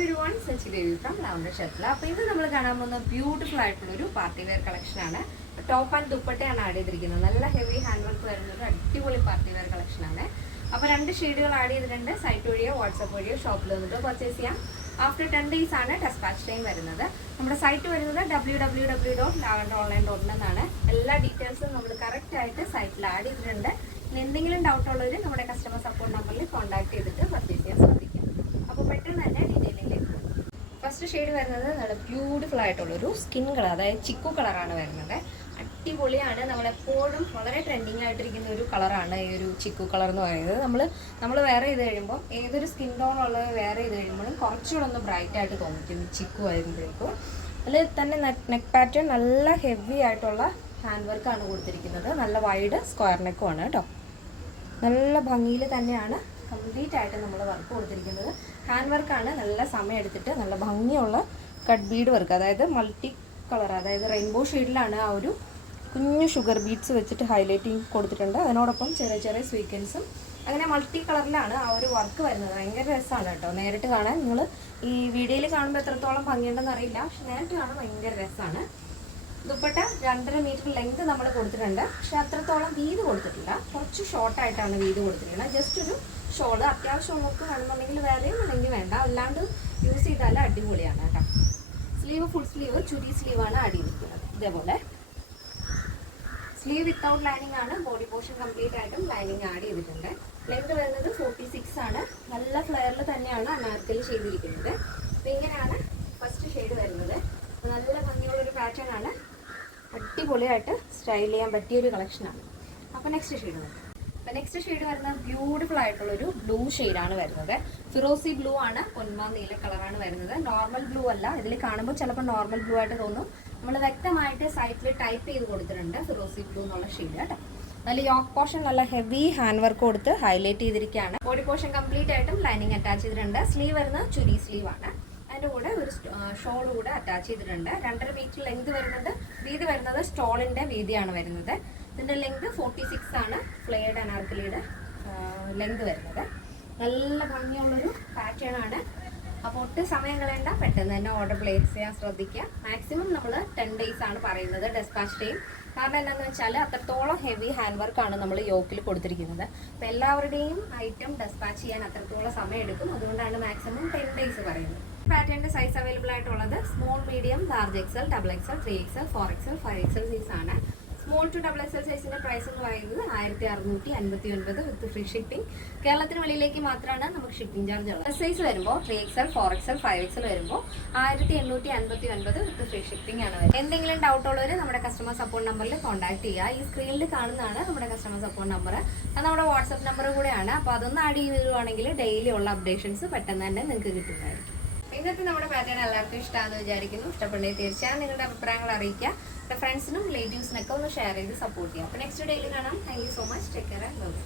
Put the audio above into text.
everyone, Sachi Devi from Lavender Shetla. അപ്പോൾ ഇന്ന് നമ്മൾ കാണാൻ പോകുന്ന ബ്യൂട്ടിഫുൾ ആയിട്ടുള്ള ഒരു പാർട്ടി വെയർ കളക്ഷൻ ആണ്. ടോപ്പ് ആൻഡ് ദുപ്പട്ടയാണ് ആഡ് ചെയ്തിരിക്കുന്നത്. നല്ല ഹെവി ഹാൻഡ് വർക്ക് വരുന്ന ഒരു അടിപൊളി പാർട്ടി വെയർ കളക്ഷൻ ആണ്. അപ്പോൾ രണ്ട് ഷെയ്ഡുകൾ ആഡ് ചെയ്തിട്ടുണ്ട്. സൈറ്റ് വഴിയോ വാട്സ്ആപ്പ് വഴിയോ ഷോപ്പിൽ വന്നിട്ട് പർച്ചേസ് ചെയ്യാം. ആഫ്റ്റർ 10 days ആണ് ഡെസ്പാച്ച് ടൈം വരുന്നത്. നമ്മുടെ സൈറ്റ് വരുന്നത് www.lavenderonline.in എന്നാണ്. എല്ലാ ഡീറ്റെയിൽസും നമ്മൾ കറക്റ്റ് ആയിട്ട് സൈറ്റിൽ ആഡ് ചെയ്തിട്ടുണ്ട്. എന്തെങ്കിലും ഡൗട്ട് ഉള്ളവർ നമ്മുടെ കസ്റ്റമർ സപ്പോർട്ട് നമ്പറിൽ കോൺടാക്ട് ചെയ്തിട്ട് പർച്ചേസ് ചെയ്യാൻ ശ്രദ്ധിക്കാം. അപ്പോൾ പെട്ടെന്ന് തന്നെ ഡീറ്റെയിലിലേക്ക് പോകും. ഫസ്റ്റ് ഷെയ്ഡ് വരുന്നത് നല്ല ബ്യൂട്ടിഫുൾ ആയിട്ടുള്ളൊരു സ്കിൻ കളർ, അതായത് ചിക്കു കളറാണ് വരുന്നത്. അടിപൊളിയാണ്. നമ്മളെപ്പോഴും വളരെ ട്രെൻഡിങ് ആയിട്ടിരിക്കുന്ന ഒരു കളറാണ് ഈ ഒരു ചിക്കു കളർ എന്ന് പറയുന്നത്. നമ്മൾ വെയർ ചെയ്ത് കഴിയുമ്പോൾ ഏതൊരു സ്കിൻ ടോൺ ഉള്ളത് വെയർ ചെയ്ത് കഴിയുമ്പോഴും കുറച്ചുകൂടെ ഒന്ന് ബ്രൈറ്റ് ആയിട്ട് തോന്നിക്കും ചിക്കു വരുമ്പോഴേക്കും. അതിൽ തന്നെ നെക്ക് പാറ്റേൺ നല്ല ഹെവി ആയിട്ടുള്ള ഹാൻഡ് വർക്കാണ് കൊടുത്തിരിക്കുന്നത്. നല്ല വൈഡ് സ്ക്വയർ നെക്കുമാണ് കേട്ടോ. നല്ല ഭംഗിയിൽ തന്നെയാണ് കംപ്ലീറ്റ് ആയിട്ട് നമ്മൾ വർക്ക് കൊടുത്തിരിക്കുന്നത്. ഹാൻഡ് വർക്കാണ്. നല്ല സമയം എടുത്തിട്ട് നല്ല ഭംഗിയുള്ള കട്ട് ബീഡ് വർക്ക്, അതായത് മൾട്ടി കളർ, അതായത് റെയിൻബോ ഷെയ്ഡിലാണ് ആ ഒരു കുഞ്ഞു ഷുഗർ ബീഡ്സ് വെച്ചിട്ട് ഹൈലൈറ്റിങ് കൊടുത്തിട്ടുണ്ട്. അതിനോടൊപ്പം ചെറിയ ചെറിയ സ്വീക്വൻസും അങ്ങനെ മൾട്ടി കളറിലാണ് ആ ഒരു വർക്ക് വരുന്നത്. ഭയങ്കര രസമാണ് കേട്ടോ നേരിട്ട് കാണാൻ. നിങ്ങൾ ഈ വീഡിയോയിൽ കാണുമ്പോൾ എത്രത്തോളം ഭംഗിയുണ്ടെന്ന് അറിയില്ല, പക്ഷെ നേരിട്ട് കാണാൻ ഭയങ്കര രസമാണ്. ദുപ്പട്ട 2.5 മീറ്റർ ലെങ്ത് നമ്മൾ കൊടുത്തിട്ടുണ്ട്, പക്ഷെ അത്രത്തോളം വീതി കൊടുത്തിട്ടില്ല. കുറച്ച് ഷോർട്ടായിട്ടാണ് വീതി കൊടുത്തിരിക്കുന്നത്. ജസ്റ്റ് ഒരു ഷോള് അത്യാവശ്യം നമുക്ക് വേണമെന്നുണ്ടെങ്കിൽ വേറെയും അല്ലെങ്കിൽ വേണ്ട, അല്ലാണ്ട് യൂസ് ചെയ്താൽ അടിപൊളിയാണ് കേട്ടോ. സ്ലീവ് ഫുൾ സ്ലീവ് ചുരി സ്ലീവാണ് ആഡ് ചെയ്തിരിക്കുന്നത്. ഇതേപോലെ സ്ലീവ് വിത്തൗട്ട് ലൈനിങ് ആണ്. ബോഡി പോർഷൻ കംപ്ലീറ്റ് ആയിട്ടും ലൈനിങ് ആഡ് ചെയ്തിട്ടുണ്ട്. ലെങ്ത് വരുന്നത് 46 ആണ്. നല്ല ഫ്ലെയറിൽ തന്നെയാണ് അനാർക്കലി ചെയ്തിരിക്കുന്നത്. അപ്പോൾ ഇങ്ങനെയാണ് ഫസ്റ്റ് ഷെയ്ഡ് വരുന്നത്. നല്ല ഭംഗിയുള്ളൊരു പാറ്റേൺ ആണ്. അടിപൊളിയായിട്ട് സ്റ്റൈൽ ചെയ്യാൻ പറ്റിയൊരു കളക്ഷനാണ്. അപ്പോൾ നെക്സ്റ്റ് ഷെയ്ഡ് വരും. അപ്പോൾ നെക്സ്റ്റ് ഷെയ്ഡ് വരുന്നത് ബ്യൂട്ടിഫുൾ ആയിട്ടുള്ളൊരു ബ്ലൂ ഷെയ്ഡാണ് വരുന്നത്. ഫിറോസി ബ്ലൂ ആണ്. പൊന്മാ നീല കളറാണ് വരുന്നത്. നോർമൽ ബ്ലൂ അല്ല. ഇതിൽ കാണുമ്പോൾ ചിലപ്പോൾ നോർമൽ ബ്ലൂ ആയിട്ട് തോന്നും. നമ്മൾ വ്യക്തമായിട്ട് സൈറ്റിൽ ടൈപ്പ് ചെയ്ത് കൊടുത്തിട്ടുണ്ട് ഫിറോസി ബ്ലൂ എന്നുള്ള ഷെയ്ഡ് കേട്ടോ. നല്ല യോക്ക് പോർഷൻ നല്ല ഹെവി ഹാൻഡ് വർക്ക് കൊടുത്ത് ഹൈലൈറ്റ് ചെയ്തിരിക്കുകയാണ്. ബോഡി പോർഷൻ കംപ്ലീറ്റ് ആയിട്ടും ലൈനിങ് അറ്റാച്ച് ചെയ്തിട്ടുണ്ട്. സ്ലീവ് വരുന്നത് ചുരി സ്ലീവ് ആണ്. അതിൻ്റെ കൂടെ ഒരു ഷോൾ കൂടെ അറ്റാച്ച് ചെയ്തിട്ടുണ്ട്. 2.5 മീറ്റർ ലെങ്ത് വരുന്നത്. വീതി വരുന്നത് സ്റ്റോളിൻ്റെ വീതിയാണ് വരുന്നത്. ഇതിൻ്റെ ലെങ്ത് 46 ആണ്. ഫ്ലെയർഡ് അനാർക്കലിയുടെ ലെങ്ത് വരുന്നത്. നല്ല ഭംഗിയുള്ളൊരു പാറ്റേൺ ആണ്. അപ്പോൾ ഒട്ടും സമയം കളയണ്ട, പെട്ടെന്ന് തന്നെ ഓർഡർ പ്ലേസ് ചെയ്യാൻ ശ്രദ്ധിക്കുക. മാക്സിമം നമ്മൾ 10 days ആണ് പറയുന്നത് ഡെസ്പാച്ച് ടൈം. കാരണം എന്താണെന്ന് വെച്ചാൽ അത്രത്തോളം ഹെവി ഹാൻഡ് വർക്കാണ് നമ്മൾ യോക്കിൽ കൊടുത്തിരിക്കുന്നത്. അപ്പോൾ എല്ലാവരുടെയും ഐറ്റം ഡെസ്പാച്ച് ചെയ്യാൻ അത്രത്തോളം സമയം എടുക്കും. അതുകൊണ്ടാണ് മാക്സിമം 10 days പറയുന്നത്. പാറ്റേണിൻ്റെ സൈസ് അവൈലബിൾ ആയിട്ടുള്ളത് small, medium, large XL, XXL, 3XL, 4XL, 5XL size ആണ്. സ്മോൾ ടു XXL സൈസിന്റെ പ്രൈസ് എന്ന് പറയുന്നത് 1659 വിത്ത് ഫ്രീ ഷിപ്പിംഗ്. കേരളത്തിന് വെളിയിലേക്ക് മാത്രമാണ് നമുക്ക് ഷിപ്പിംഗ് ചാർജ് ഉള്ളത്. സൈസ് വരുമ്പോൾ 3XL, 4XL, 5XL വരുമ്പോൾ 1859 വിത്ത് ഫ്രീ ഷിപ്പിംഗ് ആണ് വരുന്നത്. എന്തെങ്കിലും ഡൗട്ട് ഉള്ളവർ നമ്മുടെ കസ്റ്റമർ സപ്പോർട്ട് നമ്പറിൽ കോൺടാക്ട് ചെയ്യുക. ഈ സ്ക്രീനിൽ കാണുന്നതാണ് നമ്മുടെ കസ്റ്റമർ സപ്പോർട്ട് നമ്പർ. അത് നമ്മുടെ വാട്സ്ആപ്പ് നമ്പർ കൂടെയാണ്. അപ്പോൾ അതൊന്ന് ആഡ് ചെയ്തിടുവാണെങ്കിൽ ഡെയിലി ഉള്ള അപ്ഡേഷൻസ് പെട്ടെന്ന് തന്നെ നിങ്ങൾക്ക് കിട്ടുന്നതായിരിക്കും. ഇന്നത്തെ നമ്മുടെ പാറ്റേൺ എല്ലാവർക്കും ഇഷ്ടമാണെന്ന് വിചാരിക്കുന്നു. ഇഷ്ടപ്പെടുന്നത് തീർച്ചയായും നിങ്ങളുടെ അഭിപ്രായങ്ങൾ അറിയിക്കുക. ഫ്രണ്ട്സിനും റിലേറ്റീവ്സിനൊക്കെ ഒന്ന് ഷെയർ ചെയ്ത് സപ്പോർട്ട് ചെയ്യാം. അപ്പോൾ നെക്സ്റ്റ് ഡേയിൽ കാണാം. Thank you so much. Take care and love.